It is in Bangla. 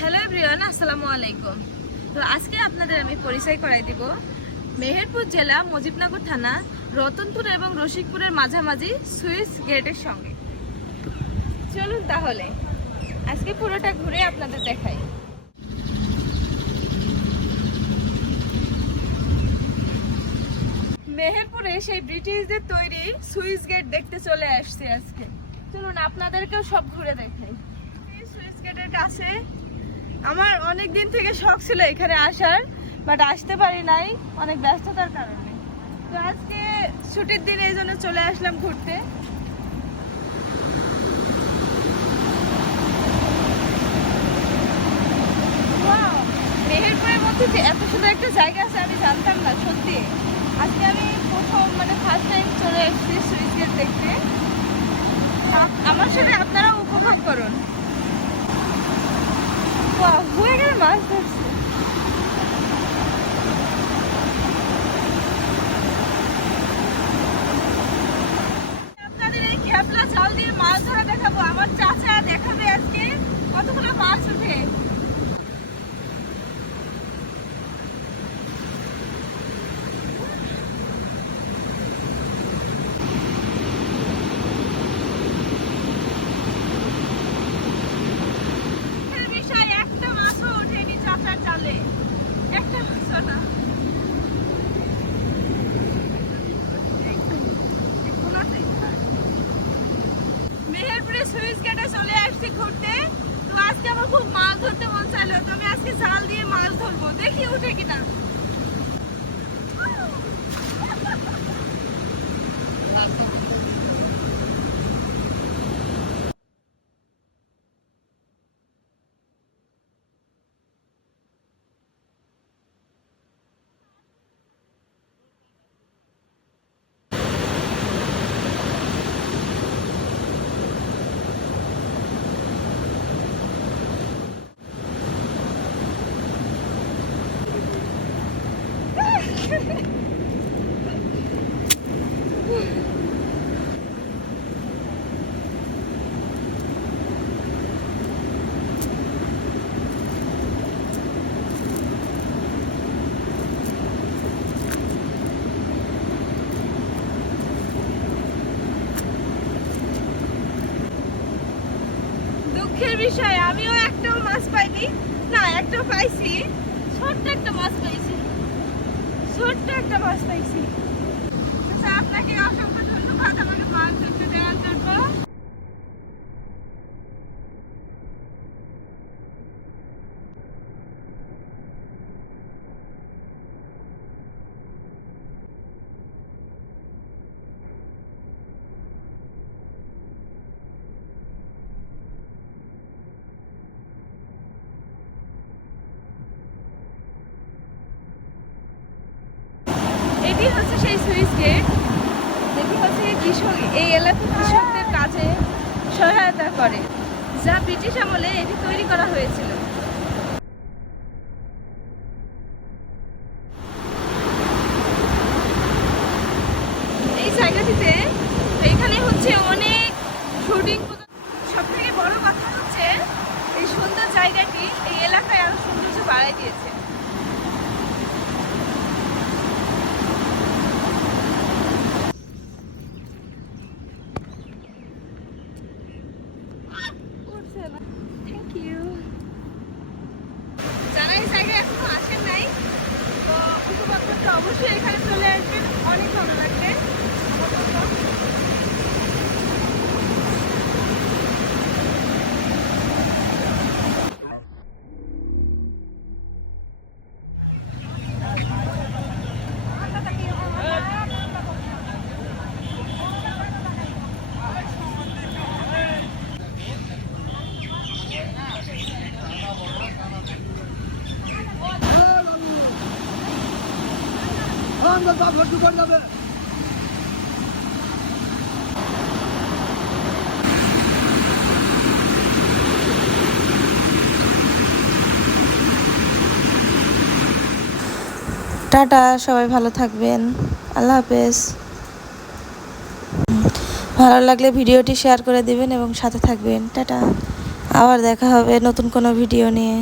হ্যালো এভরিওয়ান, আসসালামু আলাইকুম। তো আজকে আপনাদের আমি পরিচয় করাই দিব মেহেরপুর জেলা মুজিবনগর থানা রতনপুর এবং রসিকপুরের মাঝামাঝি সুইস গেটের সঙ্গে। চলুন তাহলে আজকে পুরোটা ঘুরে আপনাদের দেখাই। মেহেরপুরে সেই ব্রিটিশদের তৈরি সুইস গেট দেখতে চলে আসছে আজকে। চলুন আপনাদেরকেও সব ঘুরে দেখাই। এই সুইস গেটের কাছে আমার অনেক দিন থেকে শখ ছিল এখানে আসার, বাট আসতে পারি নাই অনেক ব্যস্ততার কারণে। তো আজকে ছুটির দিন এই জন্য চলে আসলাম ঘুরতে। মেহেরপুরের মধ্যে যে এত সুন্দর একটা জায়গা আছে আমি জানতাম না, সত্যি আজকে আমি প্রথম ফার্স্ট টাইম চলে এসেছি সুইস গেট দেখতে। আমার সাথে আপনারাও উপভোগ করুন। হয়ে গেলে মাছ ধরছে। আপনাদের এই খেপলা জাল দিয়ে মাছ ধরা দেখাবো। আমার চাচা দেখাবে আজকে কতগুলো মাছ ওঠে। বিষয় একটা মাছও ওঠেনি চাচার জালে, একটা মাছও না। মেহেরপুরে সুইস গেটে চলে আসছি ঘুরতে। তো আজকে আমার খুব মাছ ধরতে মন চাইলো, তো আমি আজকে জাল দিয়ে মাছ ধরবো, দেখি উঠে কিনা। দুঃখের বিষয় আমিও একটাও মাছ পাইনি। না, একটা পাইছি, ছোট্ট একটা মাছ পাইছি, ছোট্ট একটা মাছ পাইছি। আপনাকে অসংখ্য ধন্যবাদ আমাকে মাছ ধরতে দেওয়ার জন্য। এটি হচ্ছে সেই সুইস গেট, যেটি হচ্ছে এই এলাকার কৃষকদের কাজে সহায়তা করে, যা ব্রিটিশ আমলে এটি তৈরি করা হয়েছিল। এই জায়গাটিতে এখানে হচ্ছে অনেক শুটিং। সব থেকে বড় কথা হচ্ছে এই সুন্দর জায়গাটি এই এলাকায় আরো সৌন্দর্য বাড়াই দিয়েছে। যারা এই জায়গায় এখনো আসেন নাই, তো উপভোগ করতে অবশ্যই এখানে চলে আসবেন, অনেক ভালো লাগবে। টাটা, সবাই ভালো থাকবেন। আল্লাহ হাফেজ। ভালো লাগলে ভিডিওটি শেয়ার করে দিবেন এবং সাথে থাকবেন। টাটা। আবার দেখা হবে নতুন কোনো ভিডিও নিয়ে।